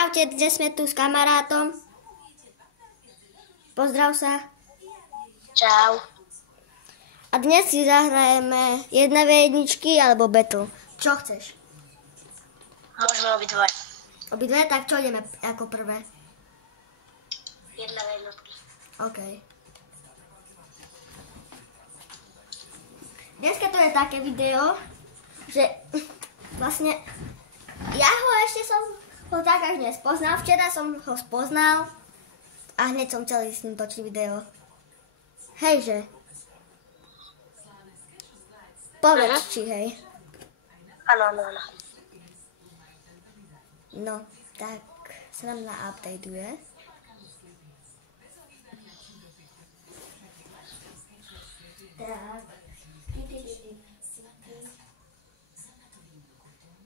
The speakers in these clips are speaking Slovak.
Čaute, dnes sme tu s kamarátom. Pozdrav sa. Čau. A dnes si zahrajeme 1v1 alebo battle. Čo chceš? Môžeme obidve. Obidve? Tak čo ideme ako prvé? 1v1. OK. Dneska to je také video, že vlastne ja ho ešte som ho tak až nespoznal. Včera som ho spoznal a hneď som chcel s ním točiť video. Hejže. Povedz či hej. Áno. No, tak sa nám naupdateuje. Tak.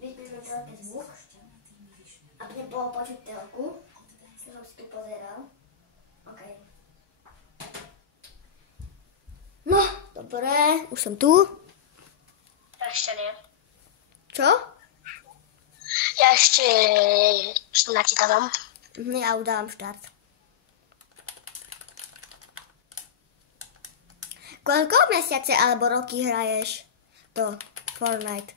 Vypneme telke zvuk, aby nebolo počuť telku, čo som si tu pozeral. OK. No, dobre, už som tu. Ešte nie. Čo? Ja ešte načítavam. Ja udávam štart. Koľko mesiace alebo roky hraješ to Fortnite?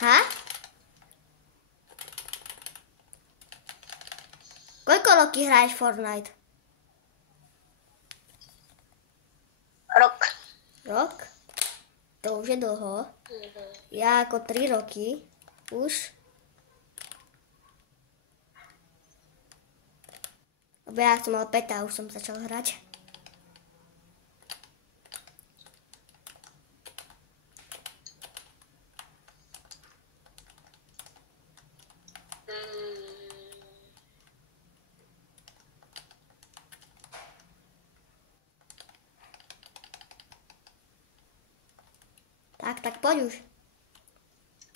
Ha? Koľko roky hraješ Fortnite? Rok. Rok? To už je dlho. Ja ako 3 roky už. Lebo ja som mal 5 a už som začal hrať. Tak poď už.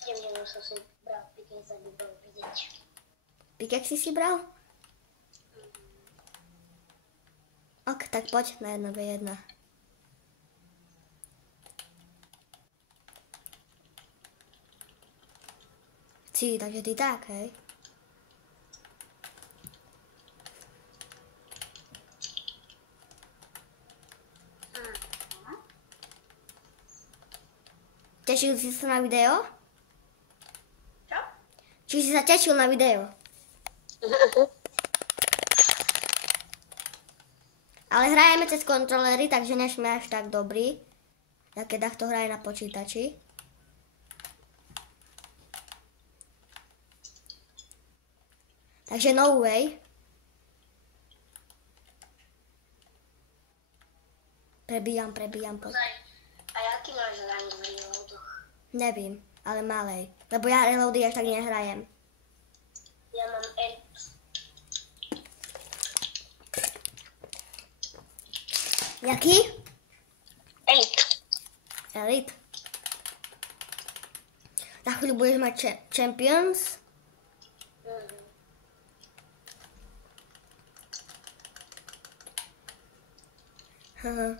Neviem, som si bral pikex, aby bol vidieť. Pikex si bral? Ok, tak poď na 1v1. Takže ty tak, hej? Tešil si sa na video? Čo? Či si sa tešil na video? Ale hrajeme cez kontrolery, takže nesme až tak dobrý. Ja keď to hraje na počítači. Takže no way. Prebíjam. A jaký máš rang v reloadoch? Nevím, ale malej. Lebo ja reloady až tak nehrajem. Ja mám elite. Jaký? Elite. Elite. Na chvíľu budeš mať Champions. Haha.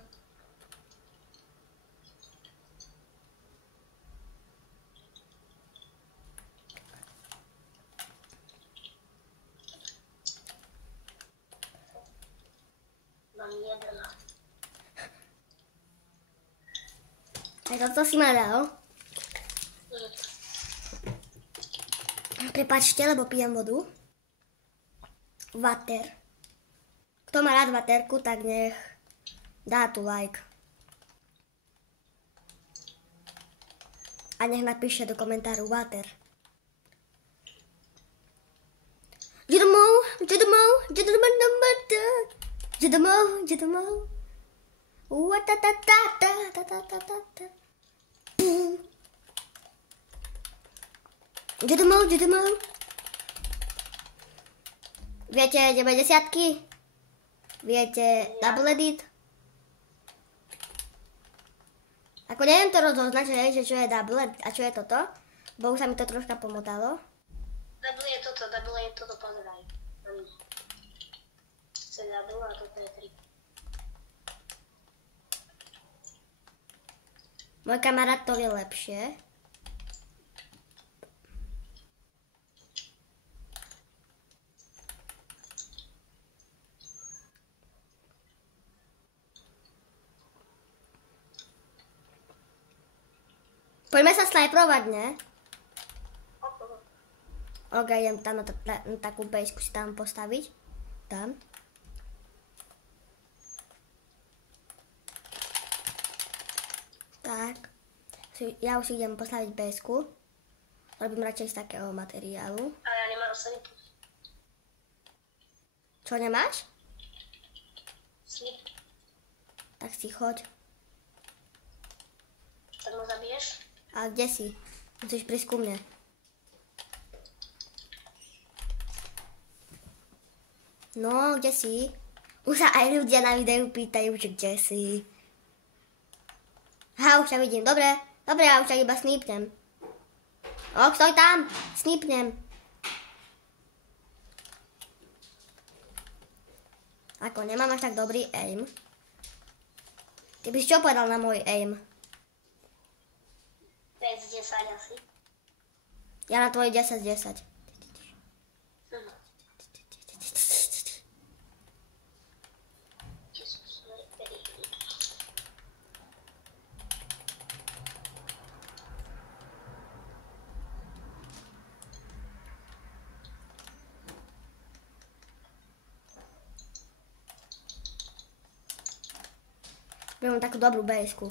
Mám 1. Aj toto si ma dal. Prepáčte, lebo pijem vodu. Water. Kto má rád waterku, tak nech dá tu like. A nech napíše do komentáru water. Viete 90-ky? Viete double edit? Ako neviem to rozoznať, že čo je double a čo je toto, bo už sa mi to troška pomotalo. Double je toto, pozeraj. To je double a toto je 3. Môj kamarát to vie lepšie. Poďme sa snajprovať, ne? Ok, idem tam na takú bejsku si tam postaviť. Tam. Tak. Ja už si idem postaviť bejsku. Robím radšej z takého materiálu. Ale ja nemám slip. Čo nemáš? Slip. Tak si choď. Tak ma zabiješ? A kde si? Musíš prísť ku mne. No, kde si? Už sa aj ľudia na videu pýtajú, že kde si. Aha, už ťa vidím. Dobre, ja už ťa iba snípnem. Stoj tam, snípnem. Ako, nemám až tak dobrý aim. Ty by si čo povedal na môj aim? 5 z 10 asi. Ja na tvoj 10 z 10. Mám takú dobrú bejsku.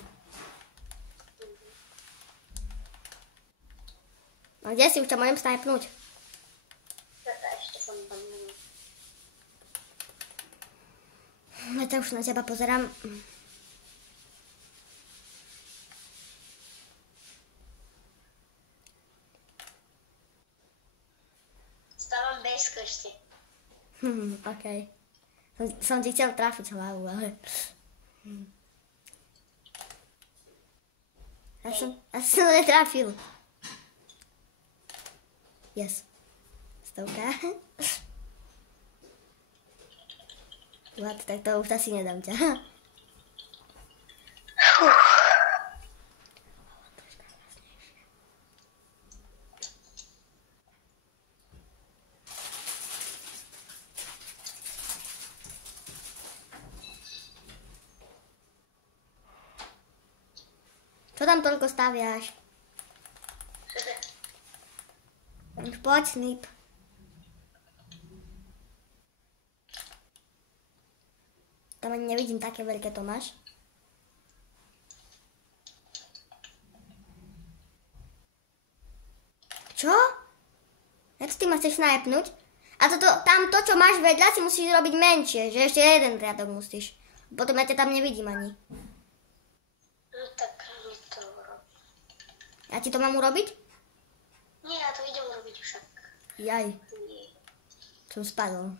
A kde si? Už ťa môžem snajpnúť. Ešte som tam minul. Ja to už na teba pozerám. Stávam bejsku ešte. Okej. Som ti chcel trafiť hlavu, ale... Ja som netrafil. Yes. 100. What? Tak to už asi nedám ťa. Čo tam toľko staviaš? Už poď, snip. Tam ani nevidím, také veľké to máš. Čo? Jak ty ma chceš snajpnúť? A tam to, čo máš vedľa, si musíš robiť menšie, že ešte jeden riadok musíš. Potom ja ťa tam nevidím ani. No tak mi to robí. Ja ti to mám urobiť? Nie, ja to idem urobiť však. Jaj, Nie. som spadol.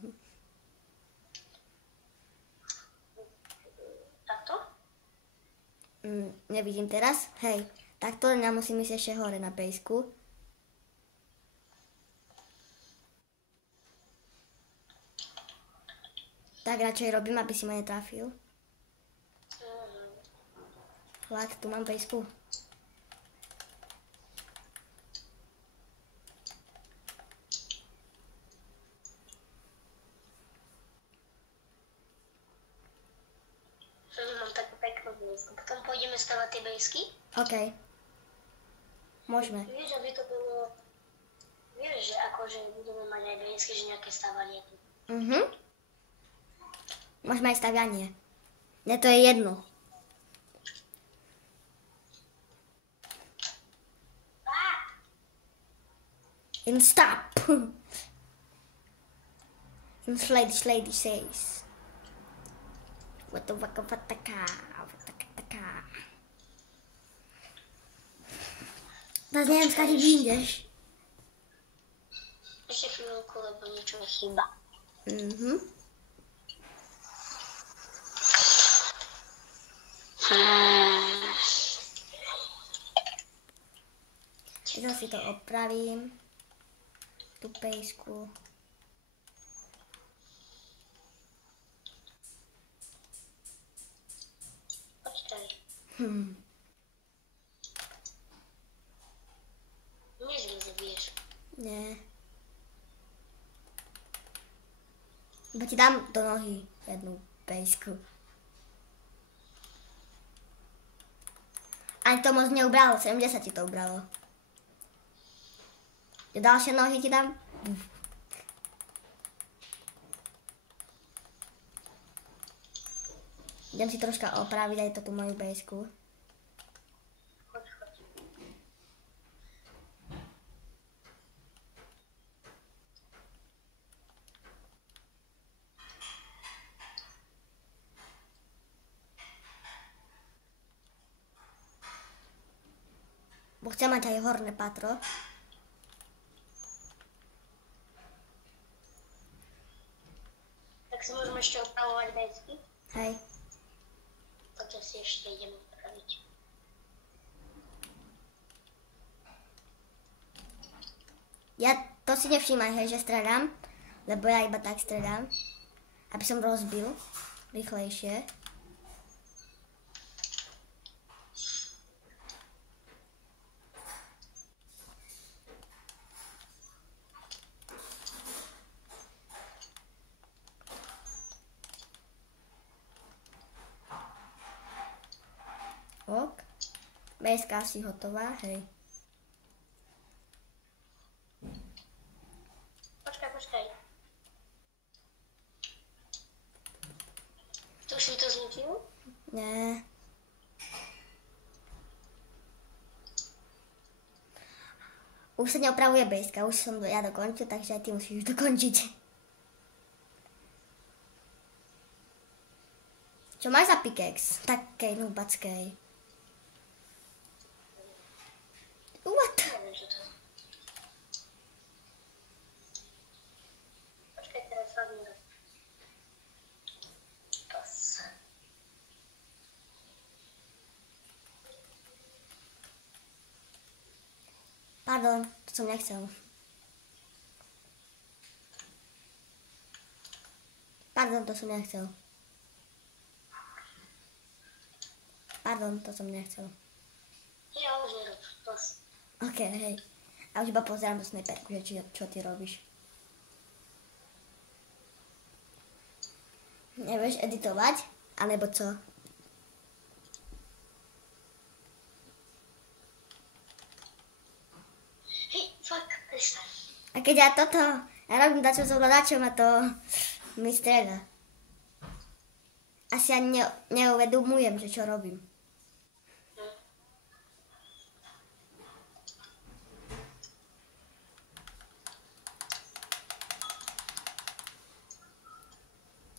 Takto? Nevidím teraz. Hej, tak to ja musím ísť ešte hore na pejsku. Tak radšej robím, aby si ma netrafil. Vlad, tu mám pejsku. Mám takú peknú bejsku. Potom pôjdeme stavať tie bejsky. OK. Môžeme. Vieš, aby to bolo... Vieš, že akože budeme mať aj bejsky, že nejaké stavanie. Môžeme aj stavianie. Mne to je jedno. In stop. In slady says. What the fuck vataka. Teraz neviem, skade vyjdeš. Ešte chvíľku, lebo niečo mi chýba. Ja si to opravím. Tu pejsku. Počkaj. Nie, že mi zabiješ. Nie. Iba ti dám do nohy jednu pejsku. A Ale to moc neubralo, 70 ti to ubralo. Ďalšie nohy ti dám. Idem si troška opraviť aj tú moju bejsku. Choď, choď. Bo chcem mať aj horné patro. Tak si môžeme ešte opravovať veci. Hej. Toto si ešte idem opraviť. Ja to si nevšímaj, hej, že stredám. Lebo ja iba tak stredám. Aby som rozbil rýchlejšie. Ok. Bejska asi hotová, hej. Počkaj. Tu si to zničil? Nie. Už sa neopravuje bejska, už som ja dokončil, takže aj ty musíš dokončiť. Čo máš za pickaxe? Takej nubackej. What? Neviem, čo to je. Počkaj, teraz sadím do... Pas. Pardon, to som nechcel. Pardon, to som nechcel. Pardon, to som nechcel. Ja už nerob, pas. Ok, hej. A už iba pozerám do sniperku, že čo ty robíš. Nevieš editovať? Alebo co? Hej, fuck, prestaň. A keď ja robím dačo s ovládačom a to mi strieľa. Asi ani neuvedomujem, že čo robím.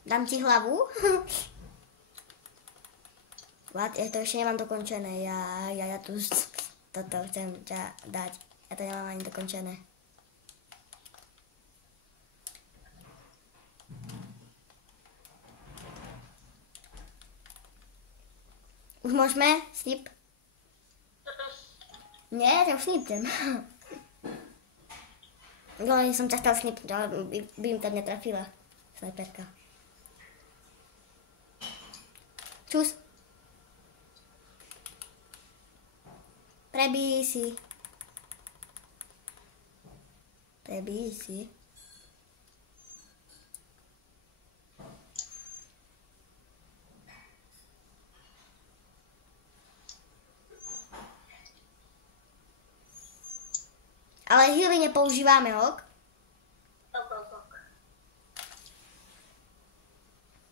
Dám ti hlavu? What? Ja to ešte nemám dokončené. Ja tu toto chcem dať. Ja to nemám ani dokončené. Už môžeme? Snip? Nie, ja už snipnem. No, som ťa chcel snipnúť, ale by im tam netrafila snajperka. Čus. Prebíj si. Prebíj si. Ale healy nepoužívame, ok? Ok.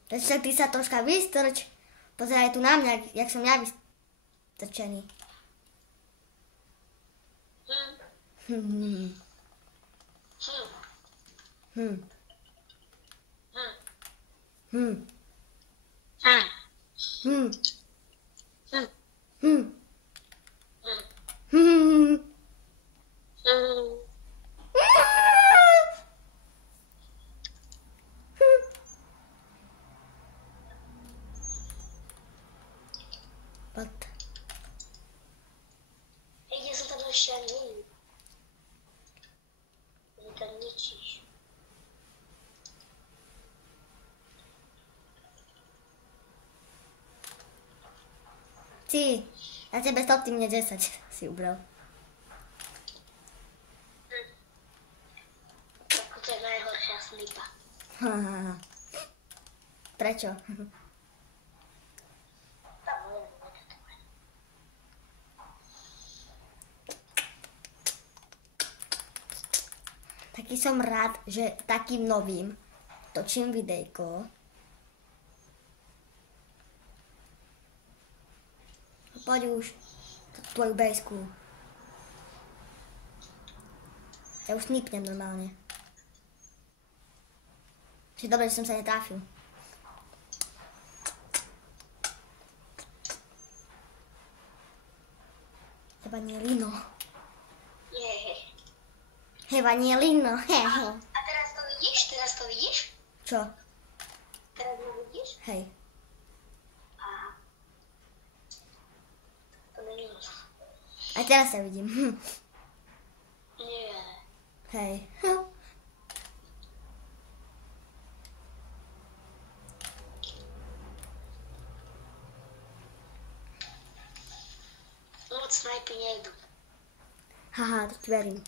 Takže ty sa troška vystrč. Pozeraj tu na mňa, jak som ja vystrčený. Hm. Hm. Hm. Hm. Hm. Hm. Hm. Hm. Hm. Hm. What? Hej, ja som tam ešte ani není. Ty tam ničíš. Ty, na tebe stoptým mne 10 si ubral. To je najhoršia slipa. Prečo? Tam neviem, čo to je. Taký som rád, že takým novým točím videjko. Poď už tvoju bejsku. Ja už snipnem normálne. Čiže dobre, že som sa netrafil. Vanielino. Hej, vanielino. A teraz to vidíš? Čo? Teraz to vidíš? Hej. Aha. To není moc. Aj teraz sa vidím. Nie. Hej. Moc snajpy nejdu. Haha, to ti verím.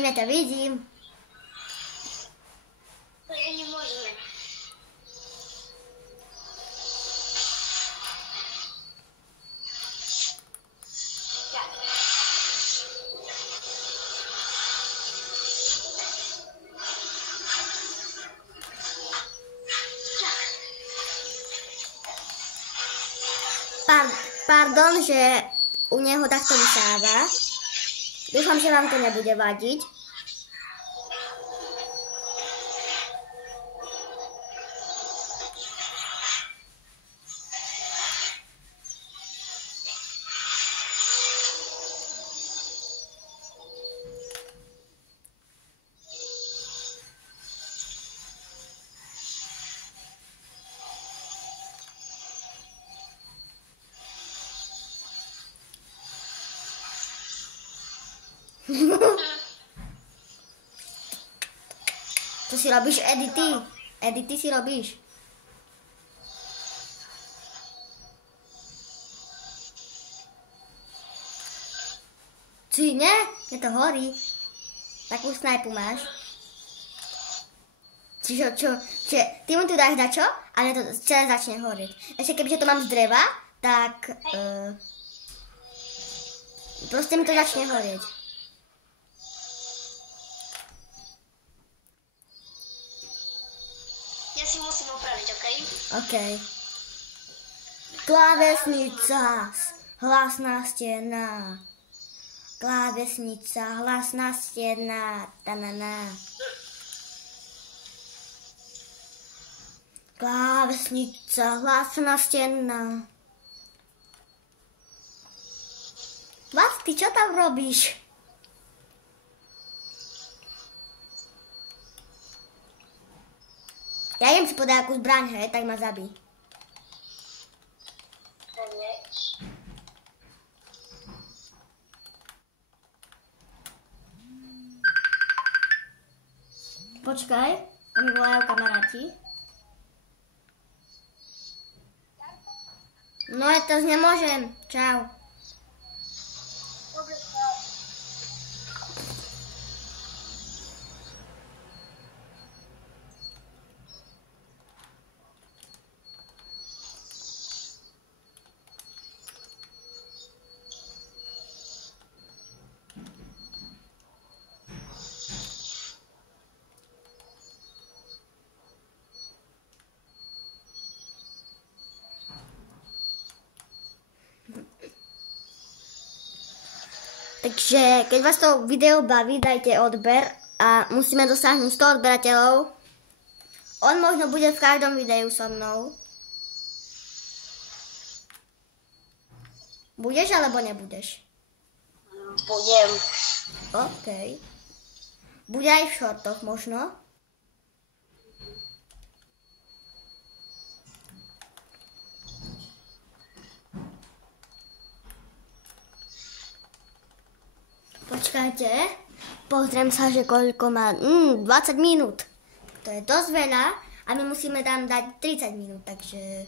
Ja ťa vidím. To ja nemôžeme. Tak. Pardon, že u neho takto vysáva. Dúfam, že vám to nebude vadiť. Čo si robíš, edity? Edity si robíš? Či ne? Je to horí. Takú snajpu máš. Čiže ty mu tu dáš dačo, ale to celé začne horieť. Ešte kebyže to mám z dreva, tak proste mi to začne horieť. Ja si musím opraviť, okej? Okej. Klávesnica, hlasná stena. Klávesnica, hlasná stena. Tanana. Klávesnica, hlasná stena. Vás, ty čo tam robíš? Ja idem si podať akú zbraň, hej, tak ma zabij. Počkaj, to mi volajú kamaráti. No ja to nemôžem, čau. Takže keď vás to video baví, dajte odber a musíme dosiahnuť 100 odberateľov. On možno bude v každom videu so mnou. Budeš alebo nebudeš? Budem. OK. Bude aj v šortoch možno. Počkajte, pozriem sa, že koľko má, 20 minút. To je dosť veľa a my musíme tam dať 30 minút, takže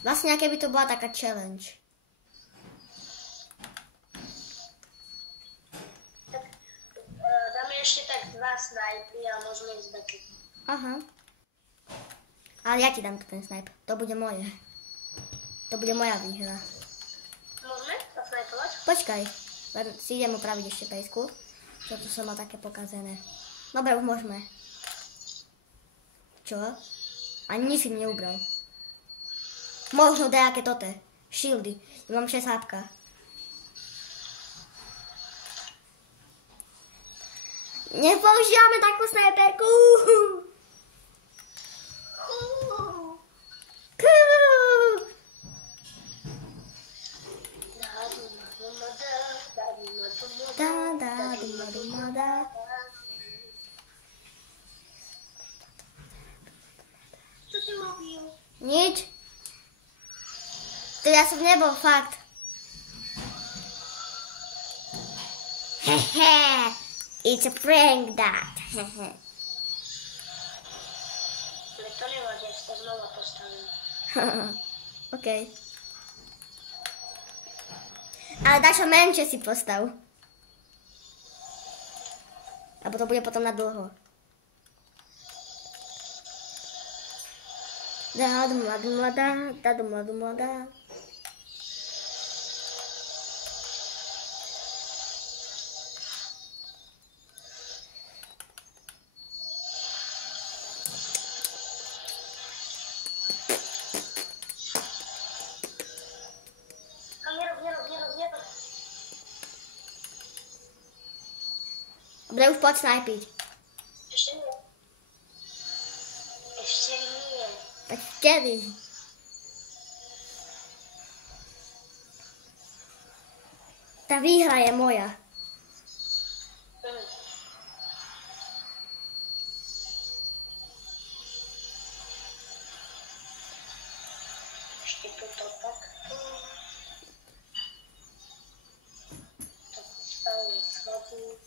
vlastne aké by to bola taká challenge. ešte tak 2 snajpy a môžeme ísť battle. Aha. Ale ja ti dám ten snipe. To bude moje. To bude moja výhra. Môžeme zasnajpovať? Počkaj. Len si idem upraviť ešte pejsku. Čo tu som mal také pokazené. Dobre, už môžeme. Čo? Ani nič si mi neubral. Možno dajaké toto. Shieldy. Ja mám 6 hápka. Nepoužívame takú snajperku. Čo si urobil? Nič. To ja som nebol, fakt. Hehe. It's a prank, Dad. Hehe. Ale to nevadí, to znova postavím. OK. Ale Dašo, menšie si postav. Lebo to bude potom na dlho. Dádu mladú mladá. Dobre, už poď snajpiť. Ešte nie. Ešte nie. Tak kedy? Tá výhra je moja. Ešte toto takto. To stavím schody.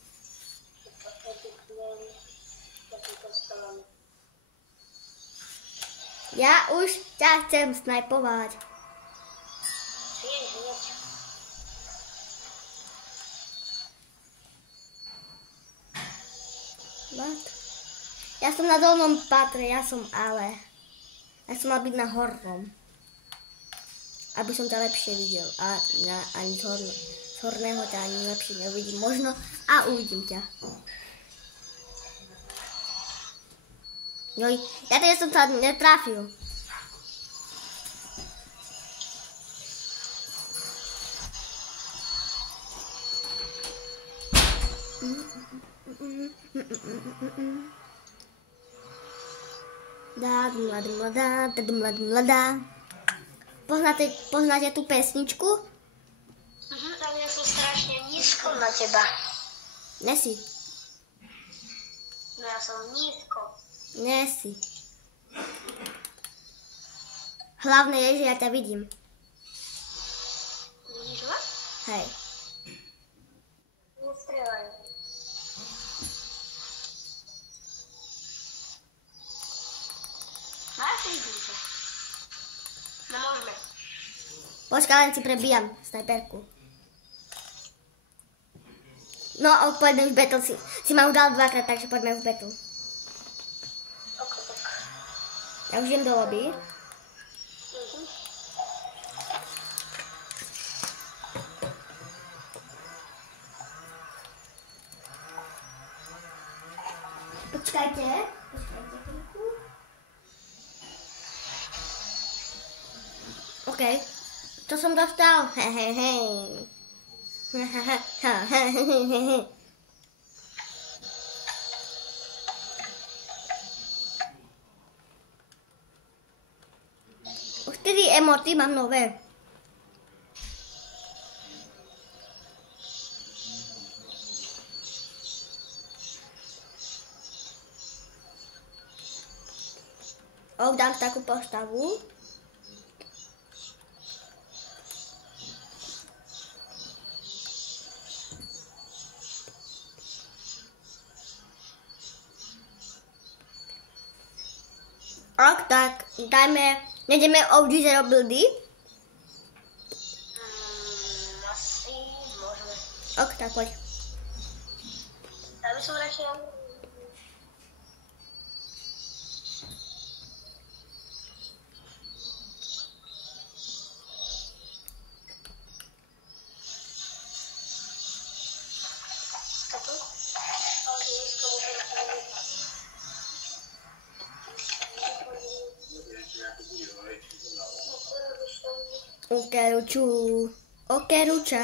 To editujem. To tu postavím. Ja už ťa chcem snajpovať. Hneď. What? Ja som na dolnom patre, ja som mal byť na hornom. Aby som ťa lepšie videl. A ani z horného ťa ani lepšie neuvidím. Možno a uvidím ťa. Joj, ja teda som sa netrafil. Mladá. Poznáte tú pesničku? Ale ja som strašne nízko na teba. Nesi. No ja som nízko. Nesi. Hlavné je, že ja ťa vidím. Vidíš ma? Hej. Nestrieľaj. Máš vidíte. No môžeme. Počkaj, len si prebíjam snajperku. No, poďme už battle. Si ma už dal 2-krát, takže poďme už battle. Ok. Ja už idem do lobby. Počkajte. OK. To som dostal. Už 4 emoty mám nové. Dám takú postavu. Tak, nejdeme OG Zero buildy? Asi môžeme. Tak poď. Ja by som radšej... Tato? Ale dneska môžem Ukeruču, okeruča,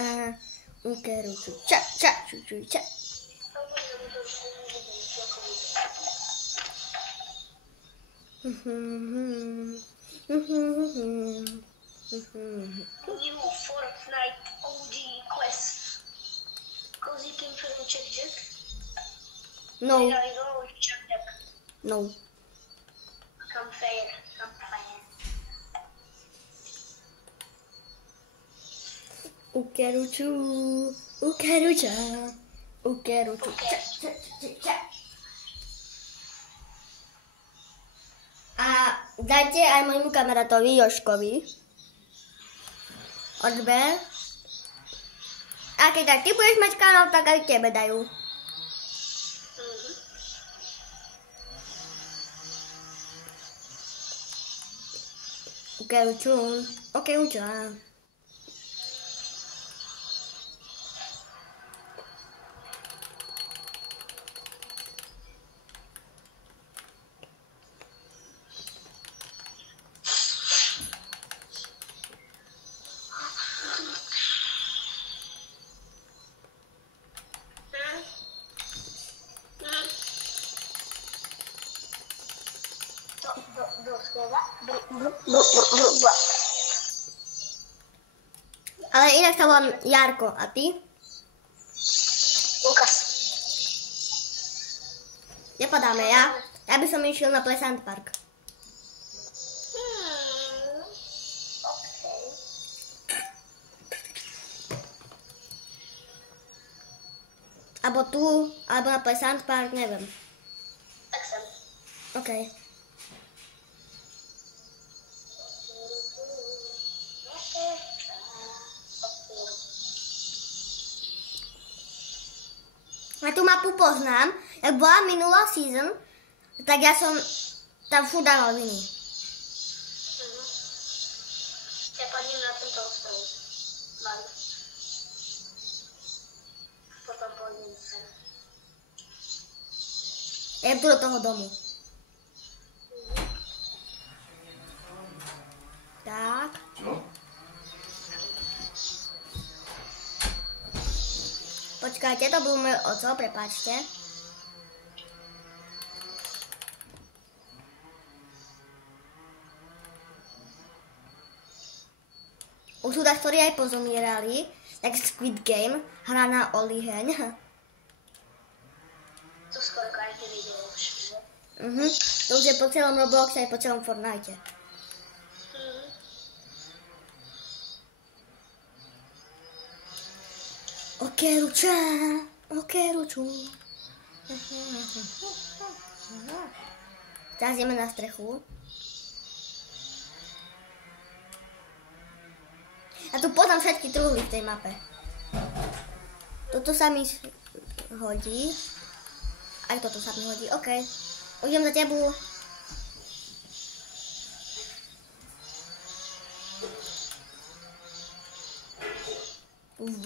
ukeruču, ča, ča, ču, ču, ča. New Fortnite OG quest. Cozy King from Check Jack. No, I go with Check Jack. no. Campfire. Campfire. Ukeruču, ukeruča, ukeruču, ča, ča, ča, ča. A dajte aj môjmu kamarátovi Joškovi odber. A keď aj ty budeš mať kanál, tak aj tebe dajú. Ukeruču, ukeruča. Ale inak sa volám Jarko, a ty? Lukas. Nepadáme, ja by som išiel na Pleasant Park. Okay. Alebo tu, alebo na Pleasant Park, neviem. Tak sem. OK. Ja tú mapu poznám. Jak bola minulá season, tak ja som tam furt dával viny. Ja padnem na tento ostrov. Mali. Potom pôjdem sem. Ja idem tu do toho domu. Tak. Počkajte, to bol môj oco, prepáčte. Už ľudia, ktorí aj pozomierali, tak Squid Game, hra na oliheň. To skoro každé video už, že? To už je po celom Robloxe aj po celom Fortnite. Okeruča, okeruču. Teraz ideme na strechu. Ja tu poznám všetky truhly v tej mape. Toto sa mi hodí. Aj toto sa mi hodí, OK. Idem za tebu.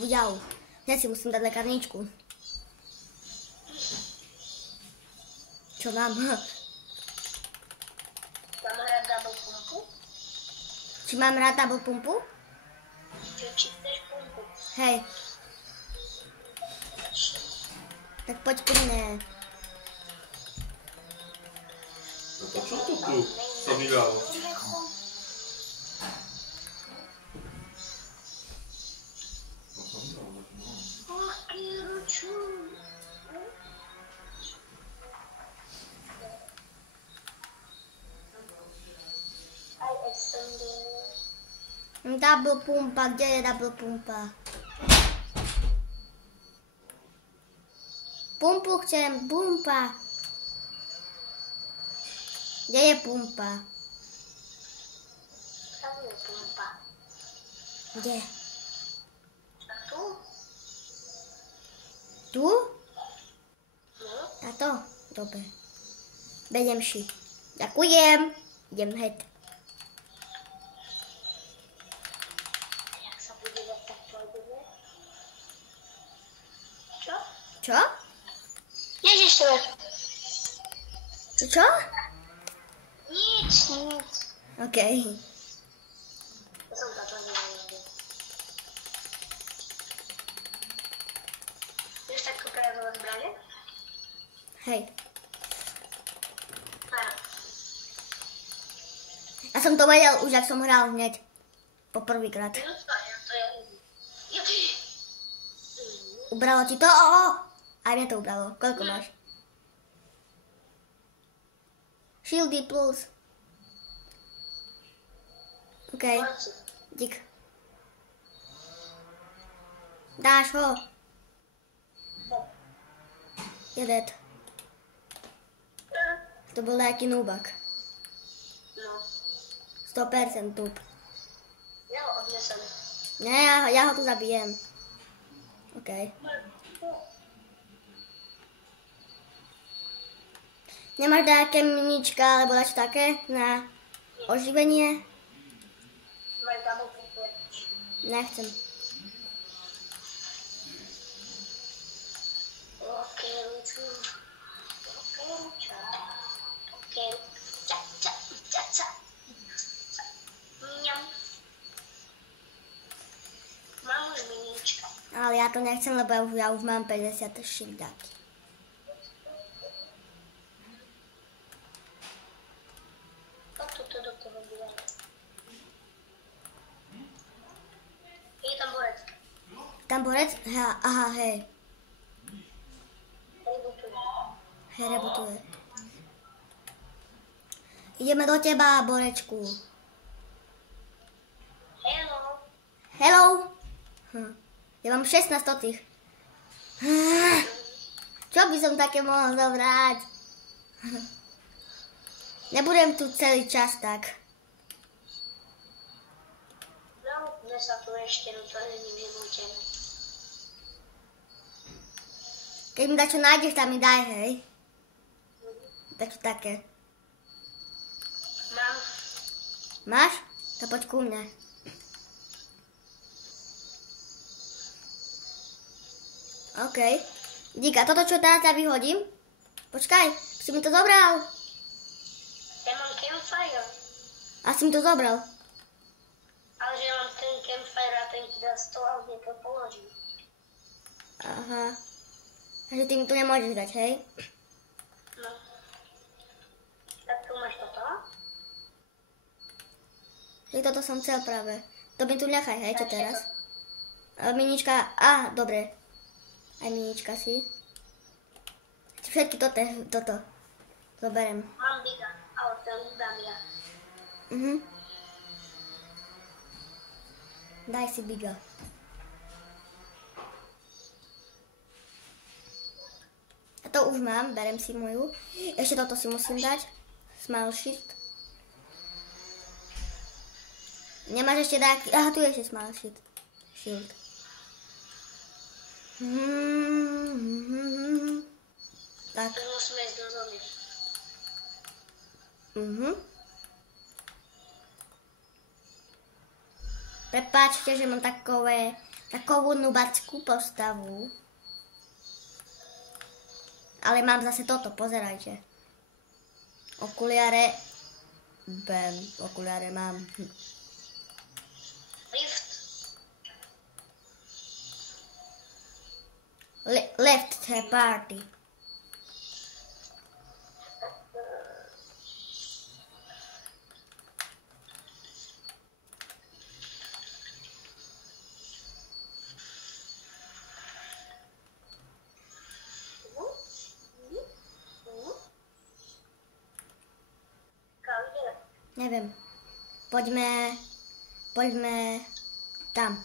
Jau. Ja si musím dať lekárničku. Čo mám? Mám hrať double pumpu? Či mám rád double pumpu? Či chceš pumpu? Hej. Tak poď pri mne. To čo to tu sa vydalo? Double pumpa, kde je double pumpa? Pumpu chcem, pumpa. Kde je pumpa? Tam je pumpa. Kde? A tu? Tu? to? Dobre. Beriem si. Ďakujem. Idem hned. Jak sa budeme tak pôjdeme? Čo? Čo? Ježiš to. Čo? Nič. OK. To som to nevedel. Vieš tak operovať zbrane? Hej. Áno. Ja som to vedel už, ak som hral hneď. Po prvýkrát. To je... Ubralo ti to? Aj mňa to ubralo. Koľko máš? Shieldy plus. OK. Dík. Dáš ho. Je dead. To bol nejaký núbak. No. 100% noob. Ja ho odnesem. Nie, ja ho tu zabijem. OK. Nemáš nejaké minička alebo dačo také na oživenie? Maj double pump. Nechcem. Okienku. Ča. Mňam. Mám už minička. Ale ja to nechcem, lebo ja už mám 50 šildáky. Toto do toho bude. Je tam borec. Tam borec? Aha, hej. Rebutuje. Hej, rebutuje. Ideme do teba, borečku. Hello. Hello. Ja mám 16 tých. Čo by som také mohol zobrať? Nebudem tu celý čas tak. No, dnes sa tu ešte to není vynútené. Keď mi dačo nájdeš, tam mi daj, hej. Dačo také. Mám. Máš? To poď ku mne. OK. Díka, toto čo teraz ja vyhodím? Počkaj, si mi to zobral. Ja mám campfire. A si mi to zobral. Ale že ja mám ten campfire a ten ti dá 100 a už to položím. Aha. Takže ty mi to nemôžeš dať, hej? No. Tak tu máš toto. Že toto som chcel práve. To mi tu nechaj, hej, čo teraz? Minička, dobre. Aj minička si. Všetky toto. Zoberiem. Mám biga, ale ten dám ja. Daj si biga. A to už mám, berem si moju. Ešte toto si musím dať. Smile shift. Nemáš ešte dať... Aha, tu je ešte smile shift. Shield. Tak. To musíme ísť do zóny. Prepáčte, že mám takovú nubackú postavu. Ale mám zase toto, pozerajte. Okuliare. Okuliare mám. Lift. Left the party. Neviem. Poďme tam.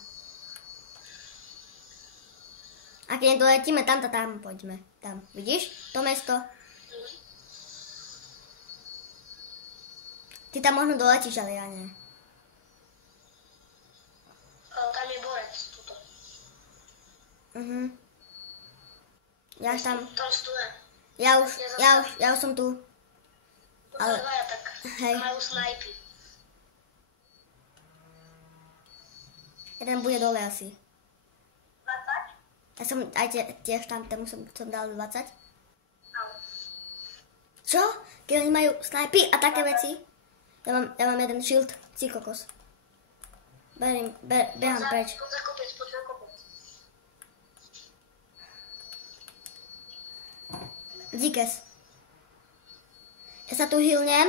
A keď doletíme tam poďme. Tam. Vidíš? To mesto. Ty tam možno doletíš, ale ja nie. Tam je borec, tuto. Ja tam... Tam stojí. Ja už som tu. Ale dvaja tak Hej. majú snajpy. Jeden bude dole asi. 20? Ja som aj tiež tam, tomu som dal 20. Áno. Čo? Keď oni majú snajpy a také veci? Ja mám jeden shield, si kokos. Behám preč. Poď za kopec. Díkes. Ja sa tu hilnem,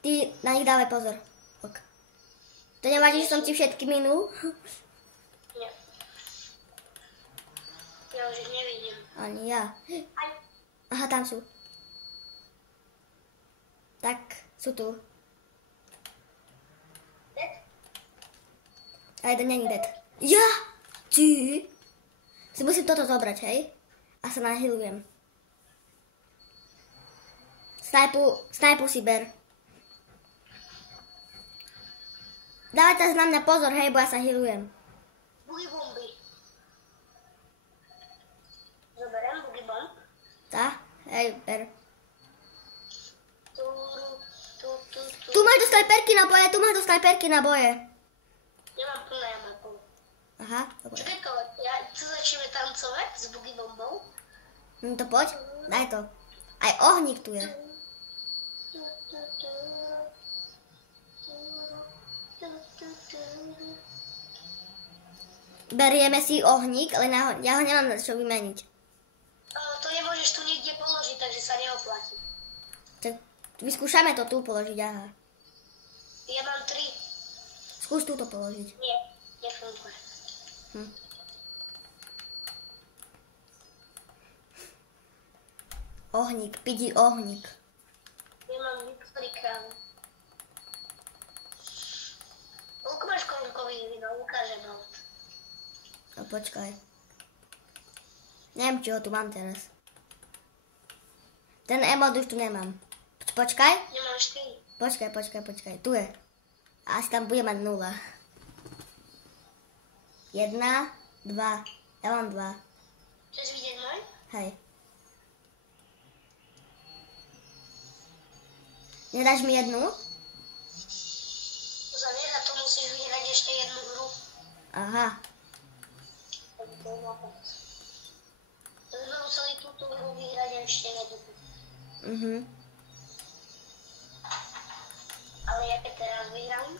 ty na nich dávaj pozor. Ok. To nevadí, že som ti všetky minul? Nie. Ja už ich nevidím. Ani ja. Aj. Aha, tam sú. Tak, sú tu. Dead? A jeden není dead. Ja! Ty! Si musím toto zobrať, hej? A sa nahilujem. Snajpu si ber. Dávaj teraz na mňa pozor, hej, bo ja sa hilujem. Bugy bomby. Zoberiem bugy bomb. Tá? Hej, ber. Tu. Tu máš do snajperky na boje, Nemám plné mapu. Aha, dobre. Čakaj to, co začneme tancovať s bugy bombou? No to poď, daj to. Aj ohník tu je. Berieme si ohník, ale ja ho nemám na čo vymeniť. To nemôžeš tu nikde položiť, takže sa neoplatí. Tak vyskúšame to tu položiť, aha. Ja mám 3. Skús tu to položiť. Nie, nefunguje. Ohník, pidi ohník. Ja mám Victory Crown. Koľko máš korunkových víno? Ukážem ho. No počkaj. Neviem, či ho tu mám teraz. Ten emot už tu nemám. Počkaj. Nemám 4. Počkaj. Tu je. A asi tam bude mať 0. 1, 2. Ja mám 2. Chceš vidieť môj? Hej. Nedáš mi jednu? To sa nedá, to musíš vyhrať ešte jednu hru. Aha. To sme museli túto hru vyhrať ešte jednu. Ale ja keď teraz vyhráme,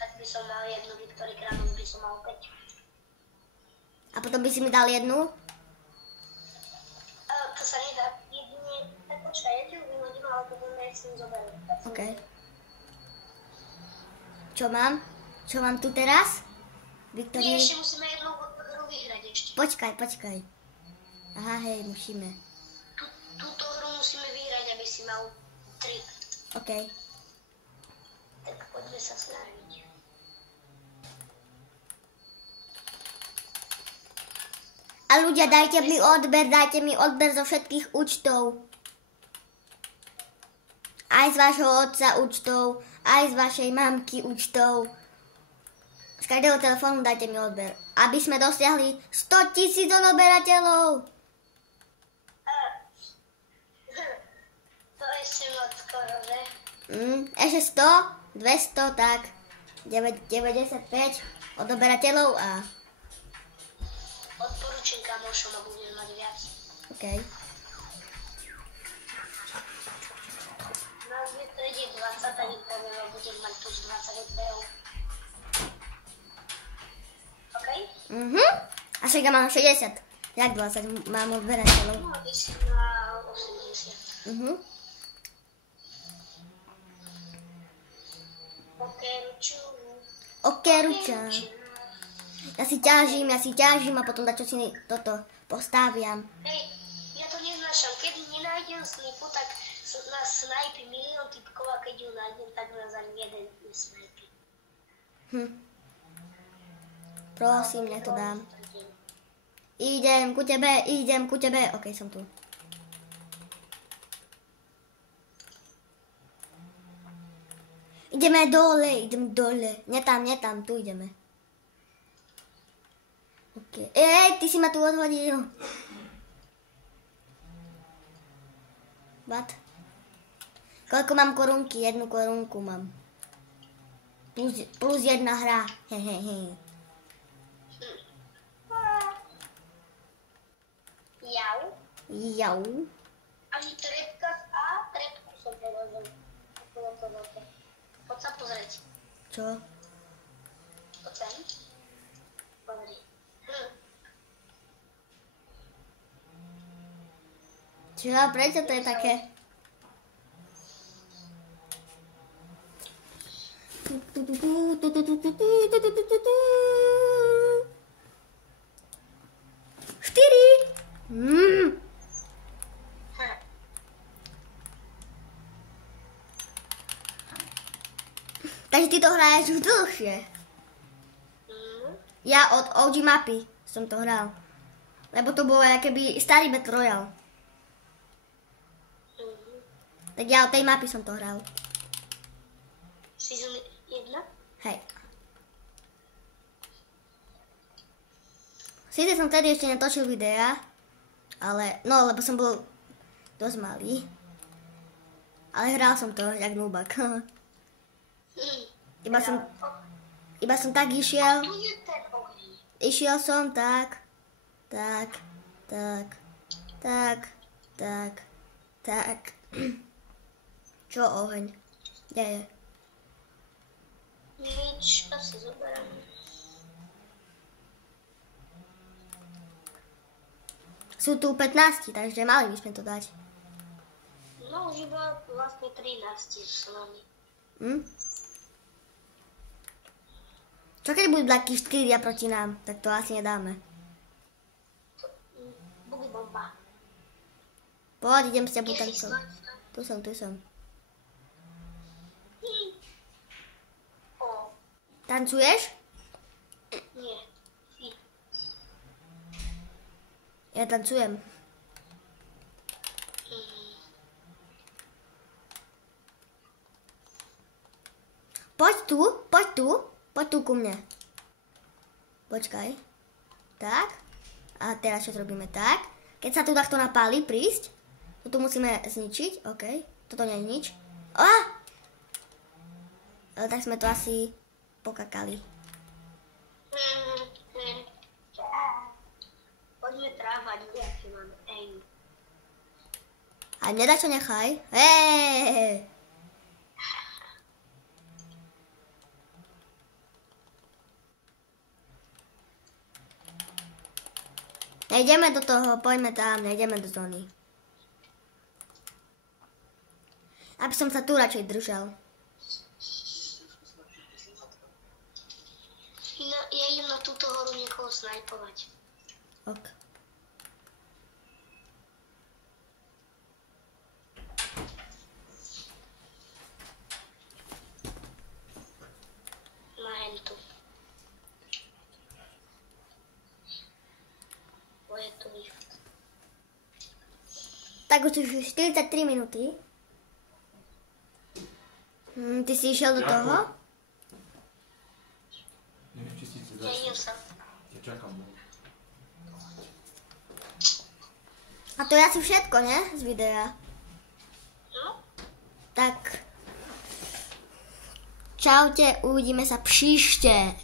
tak by som mal jednu Victory Crown, by som mal 5. A potom by si mi dal jednu? To sa nedá. Jedine, tak počkaj, ja ti ju vyhodím, ale potom ja si ju zoberiem. OK. Čo mám tu teraz? Nie, Viktorii? ešte musíme jednu hru vyhrať ešte. Počkaj. Aha, hej, musíme. Túto hru musíme vyhrať, aby si mal 3. OK. Tak poďme sa snažiť. A ľudia, dajte mi odber zo všetkých účtov. Aj z vášho otca účtov, aj z vašej mamky účtov. Z každého telefónu dajte mi odber. Aby sme dosiahli 100 000 odoberateľov. To je ešte moc skoro, že? Ešte 100, 200, tak 95 odoberateľov a... Odporúčam kamošom a budeme mať viac. OK. No, keď to ide 20, tak ich poviem a budem mať plus 20 odberov. OK? A však ja mám 60. Jak 20 mám odberateľov? No, ty si na 80. OK, ruča. Ja si ťažím a potom dačo si toto postaviam. Hej, ja to neznášam. Keď nenájdem snipu, tak nás snajpí milión typkov a keď ju nájdem, tak nás ani jeden nesnajpí. Prosím, nech to dám. Idem ku tebe. OK, som tu. Ideme dole. Nie tam, tu ideme. OK. Ty si ma tu odhodil. What? Koľko mám korunky? 1 korunku mám. Plus 1 hra. Hehehe. Jau. Ani trepka a trepku som položil. Poď sa pozrieť. Čo? Poď sem. Pozri. Čo? Prečo to je také? Štyri. Takže ty to hraješ už dlhšie. Ja od OG mapy som to hral. Lebo to bolo keby starý Battle Royale. Tak ja od tej mapy som to hral. Season 1? Hej. Sice som tedy ešte netočil videa, ale, no, lebo som bol dosť malý. Ale hral som to, jak nubak. Iba som tak išiel. Tu je ten oheň. Išiel som tak. Čo oheň? Kde je? Nič, asi zoberám. Sú tu 15, takže mali by sme to dať. No, už iba vlastne 13 s nami. Čo keď budú takí 4 proti nám, tak to asi nedáme. Bude bomba. Poď, idem s tebou tancovať. Tu som. Tancuješ? Nie. Ja tancujem. Poď tu ku mne. Počkaj. Tak. A teraz čo robíme tak. Keď sa tu takto napáli, prísť. Toto musíme zničiť. OK. Toto nie je nič. Tak sme to asi pokakali. Poďme trávať, nejaký máme aim. A nedá čo nechaj. Hej. Nejdeme do toho, poďme tam, nejdeme do zóny. Aby som sa tu radšej držal. No, ja idem na túto horu niekoho snajpovať. Ok. Na hentu. Je tu lift. Tak už 43 minúty. Ty si išiel do toho? Neviem, či si chce Ja idem sa. Ja čakám. A to je asi všetko, ne? Z videa. No? Tak. Čaute, uvidíme sa příště.